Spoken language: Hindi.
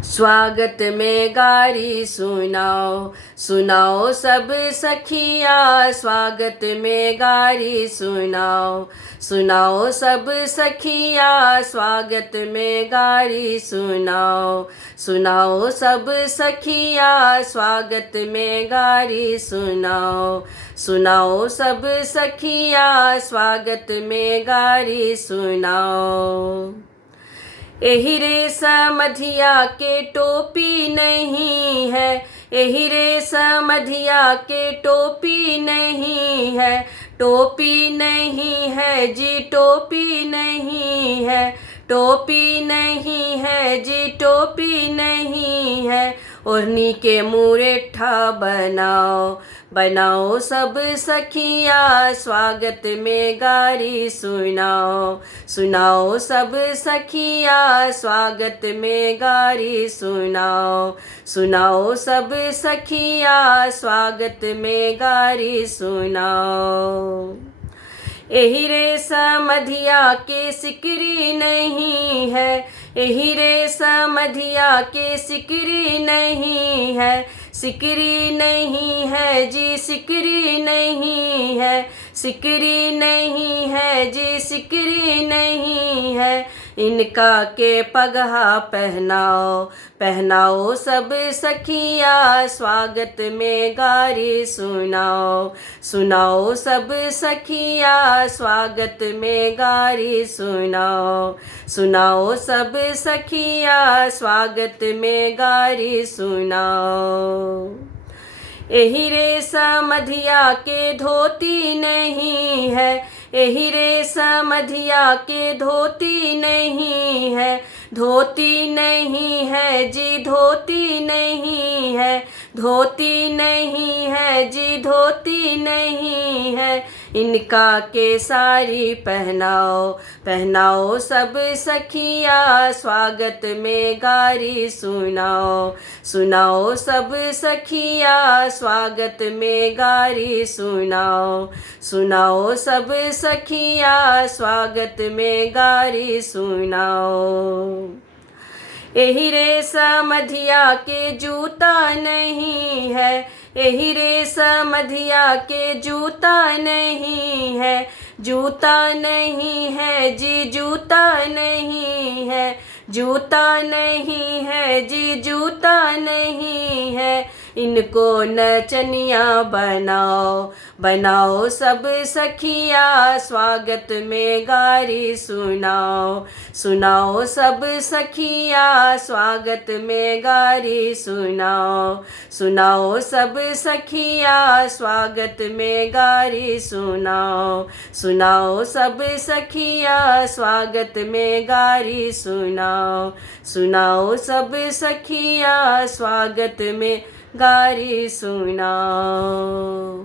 स्वागत में गारी सुनाओ, सुनाओ सब सखिया स्वागत में गारी सुनाओ, सुनाओ सब सखिया स्वागत में गारी सुनाओ, सुनाओ सब सखिया स्वागत में गारी सुनाओ, सुनाओ सब सखिया स्वागत में गारी सुनाओ। एही रे समधिया के टोपी नहीं है, एही रे समधिया के टोपी नहीं है, टोपी नहीं है जी टोपी नहीं है, टोपी नहीं है जी टोपी नहीं है। ओढ़नी के मुरेठा बनाओ, बनाओ सब सखिया स्वागत में गारी सुनाओ, सुनाओ सब सखिया स्वागत में गारी सुनाओ, सुनाओ सब सखिया स्वागत में गारी सुनाओ। एही रे समधिया के सिकरी नहीं है, एही रे समधिया के सिकरी नहीं है, सिकरी नहीं है जी सिकरी नहीं है, सिकरी नहीं है जी सिकरी नहीं है। इनका के पगहा पहनाओ, पहनाओ सब सखिया स्वागत में गारी सुनाओ, सुनाओ सब सखिया स्वागत में गारी सुनाओ, सुनाओ सब सखिया स्वागत में गारी सुनाओ। एही रे समधिया के धोती नहीं है, एही रे समधिया के धोती नहीं है, धोती नहीं है जी धोती नहीं है, धोती नहीं है जी धोती नहीं है। इनका के साड़ी पहनाओ, पहनाओ सब सखिया स्वागत में गारी सुनाओ, सुनाओ सब सखिया स्वागत में गारी सुनाओ, सुनाओ सब सखिया स्वागत में गारी सुनाओ। एही रे समधिया के जूता नहीं है, एही रे समधिया के जूता नहीं है, जूता नहीं है जी जूता नहीं है, जूता नहीं है जी जूता नहीं है। इनको नचनिया बनाओ, बनाओ सब सखिया स्वागत में गारी सुनाओ, सुनाओ सब सखिया स्वागत में गारी सुनाओ, सुनाओ सब सखिया स्वागत में गारी सुनाओ, सुनाओ सब सखिया स्वागत में गारी सुनाओ, सुनाओ सब सखिया स्वागत में गारी सुनाओ।